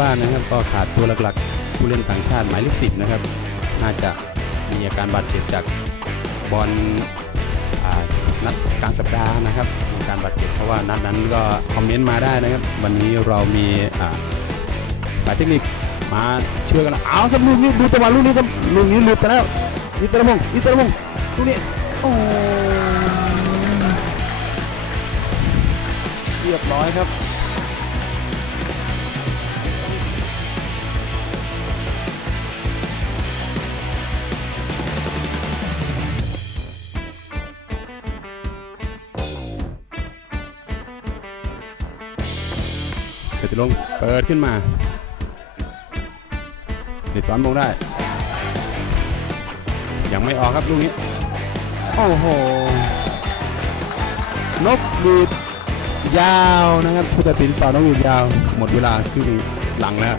บ้านนะครับ ก็ขาดตัวหลักๆ ผู้เล่นต่างชาติหมายเลขสิบนะครับ น่าจะมีอาการบาดเจ็บจากบอลนัดกลางสัปดาห์นะครับมีการบาดเจ็บเพราะว่านัดนั้นก็คอมเมนต์มาได้นะครับ วันนี้เรามีฝ่ายเทคนิคมาช่วยกันเอาครับลูกนี้ดูจังหวะลูกนี้ครับลูกนี้หลุดไปแล้วอิสระพงศ์อิสระพงศ์ลูกนี้โอ้เรียบร้อยครับ สติลงเปิดขึ้นมาดิสอนมงได้ ยังไม่ออกครับลูกนี้ โอ้โห นกหวีดยาวนะครับผู้ตัดสินเป่านกหวีดยาว หมดเวลาครึ่งหลังแล้ว